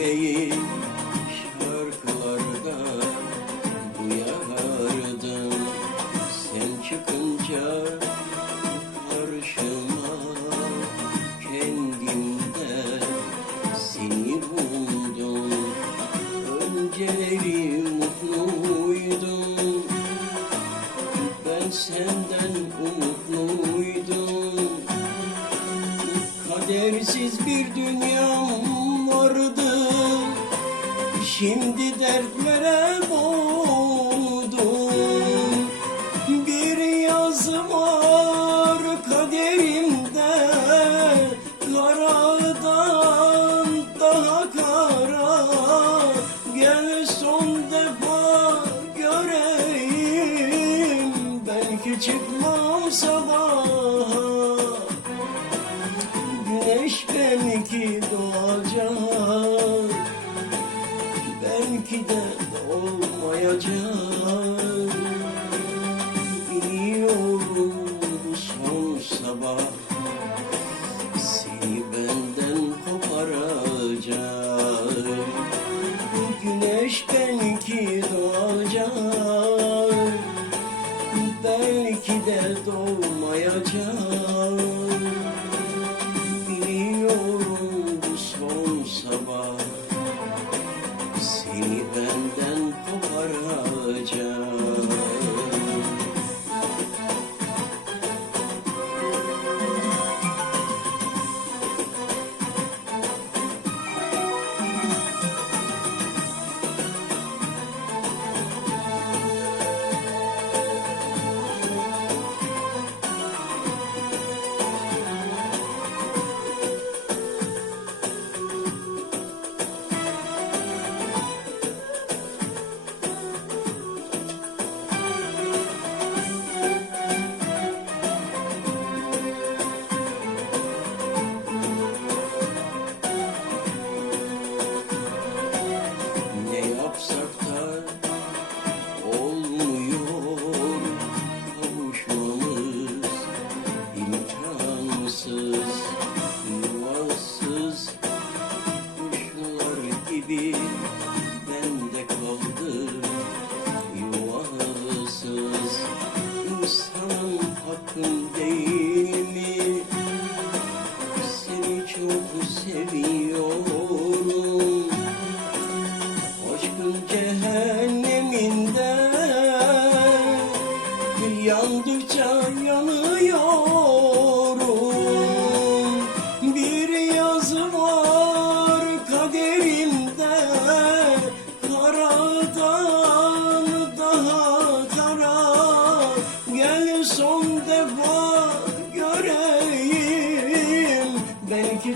dinleyin duyardım sen çıkınca karşıma kendimde seni buldum. Önceleri mutluydum. Ben senden umutluydum. Kadersiz bir dünyam vardı. Şimdi dertlere boğdum Bir yazı var kaderimde. Karadan daha kara. Gel son defa göreyim. Belki çıkmam sabaha Belki de doğmayacak Biliyorum bu son sabah Seni benden koparacak. Güneş belki doğacak Belki de doğmayacak 你。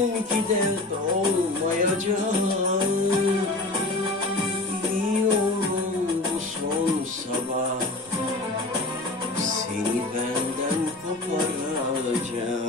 belki de olmayacağım Biliyorum bu son sabah. Seni benden koparacağım.